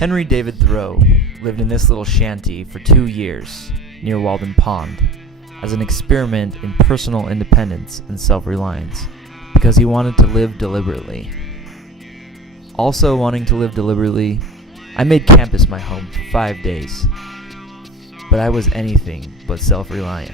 Henry David Thoreau lived in this little shanty for 2 years near Walden Pond as an experiment in personal independence and self-reliance because he wanted to live deliberately. Also wanting to live deliberately, I made campus my home for 5 days, but I was anything but self-reliant.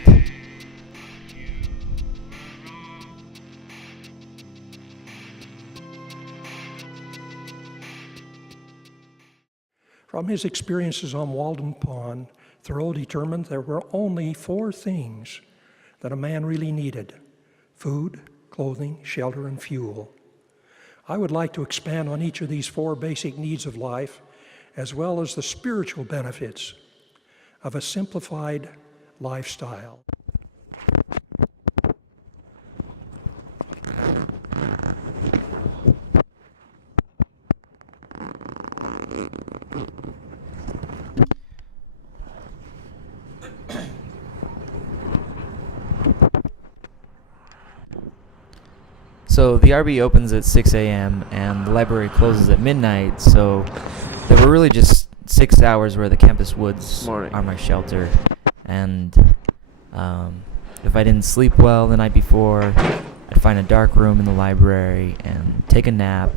From his experiences on Walden Pond, Thoreau determined there were only 4 things that a man really needed: food, clothing, shelter, and fuel. I would like to expand on each of these 4 basic needs of life, as well as the spiritual benefits of a simplified lifestyle. So the RB opens at 6 a.m. and the library closes at midnight, so there were really just 6 hours where the campus woods are my shelter. And if I didn't sleep well the night before, I'd find a dark room in the library and take a nap,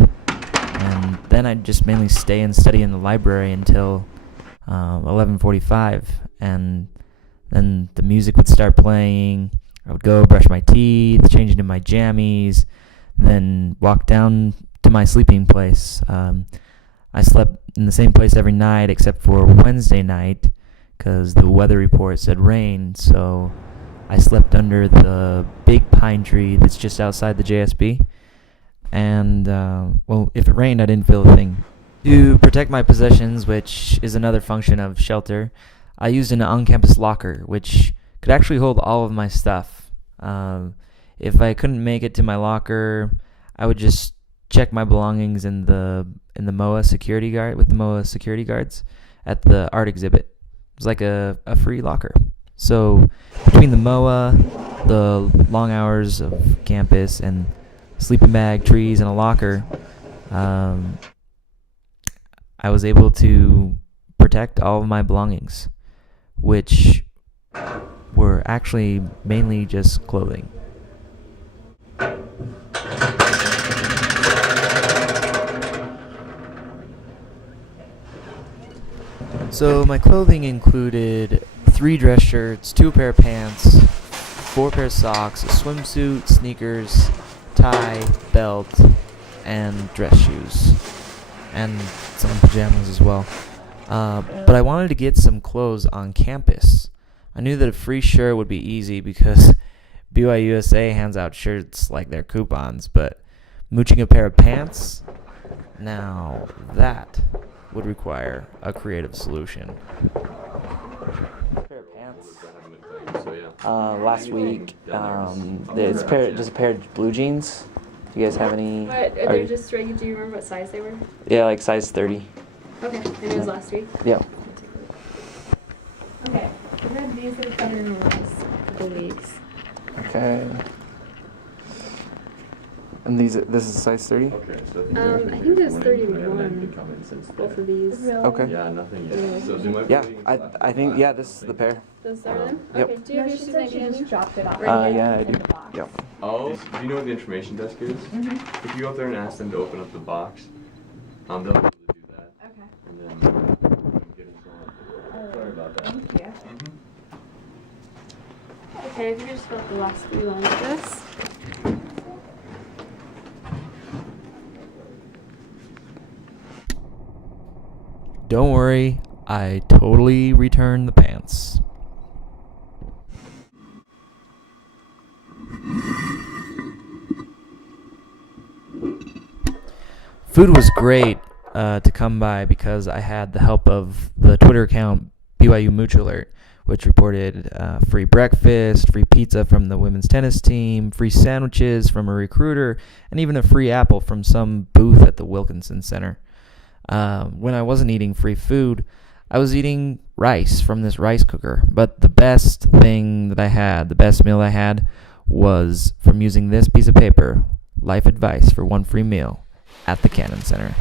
and then I'd just mainly stay and study in the library until 11:45, and then the music would start playing. I would go brush my teeth, change into my jammies, then walk down to my sleeping place. I slept in the same place every night except for Wednesday night because the weather report said rain, so I slept under the big pine tree that's just outside the JSB. And, if it rained, I didn't feel a thing. To protect my possessions, which is another function of shelter, I used an on-campus locker, which could actually hold all of my stuff. If I couldn't make it to my locker, I would just check my belongings in the MOA security guard with the MOA security guards at the art exhibit. It was like a free locker. So between the MOA, the long hours of campus, and sleeping bag, trees, and a locker, I was able to protect all of my belongings, which were actually mainly just clothing. So my clothing included 3 dress shirts, 2 pair of pants, 4 pair of socks, a swimsuit, sneakers, tie, belt, and dress shoes, and some pajamas as well. But I wanted to get some clothes on campus. I knew that a free shirt would be easy because BYU USA hands out shirts like they're coupons, but mooching a pair of pants? Now that would require a creative solution. Pair of pants. Last week, it's just a pair of blue jeans. Do you guys have any? What, are they just regular? Do you remember what size they were? Yeah, like size 30. Okay, and it was last week? Yeah. Okay, I've had these that have come in the last couple weeks. Okay. And this is size 30? Okay, so I think it's 31, both of these. Really? Okay. Yeah, nothing yet. So you might Yeah, I think, this is the pair. Those are them? Yep. Okay, do you have your student ID? Dropped it off. Yeah, I do. Yep. Oh, do you know what the information desk is? Mm-hmm. If you go up there and ask them to open up the box, they'll be able to do that. Okay. And then get it going. Sorry about that. Thank you. Okay, if you just fill out the last 3 lines of this. Don't worry, I totally returned the pants. Food was great to come by because I had the help of the Twitter account BYU Mooch Alert, which reported free breakfast, free pizza from the women's tennis team, free sandwiches from a recruiter, and even a free apple from some booth at the Wilkinson Center. When I wasn't eating free food, I was eating rice from this rice cooker. But the best thing that I had, the best meal I had, was from using this piece of paper, Life Advice for 1 free meal, at the Cannon Center.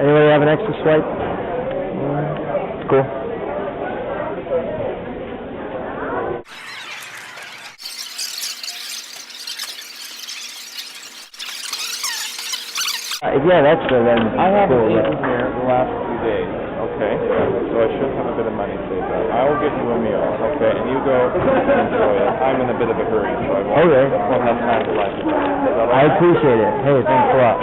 Anybody have an extra swipe? Cool. Yeah, that's good. I haven't eaten here the last few days, okay? So I should have a bit of money saved up. I will get you a meal, okay? And you go enjoy it. I'm in a bit of a hurry, so I won't have time to like it. I appreciate it. Hey, thanks a lot.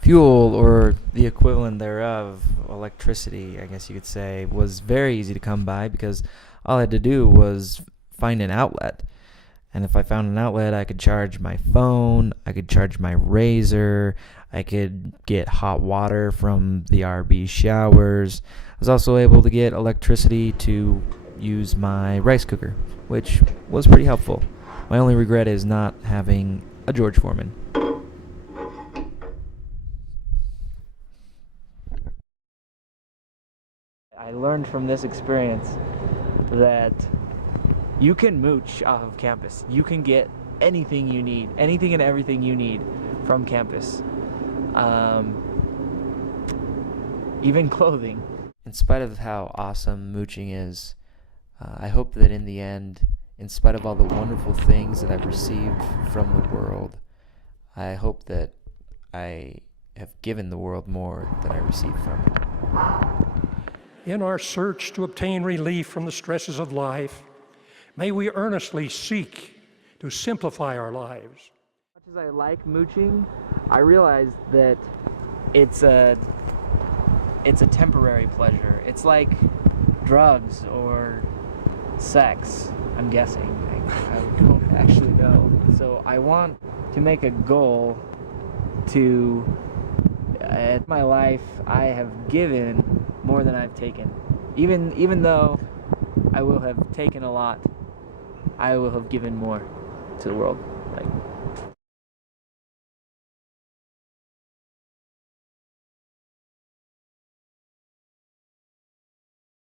Fuel, or the equivalent thereof, electricity, I guess you could say, was very easy to come by because all I had to do was find an outlet. And if I found an outlet, I could charge my phone, I could charge my razor, I could get hot water from the RB showers. I was also able to get electricity to use my rice cooker, which was pretty helpful. My only regret is not having a George Foreman. I learned from this experience that you can mooch off of campus. You can get anything you need, anything and everything you need from campus. Even clothing. In spite of how awesome mooching is, I hope that in the end, in spite of all the wonderful things that I've received from the world, I hope that I have given the world more than I received from it. In our search to obtain relief from the stresses of life, may we earnestly seek to simplify our lives. As much as I like mooching, I realize that it's a temporary pleasure. It's like drugs or sex, I'm guessing. I don't actually know. So I want to make a goal to, at my life, I have given more than I've taken. Even though I will have taken a lot, I will have given more to the world.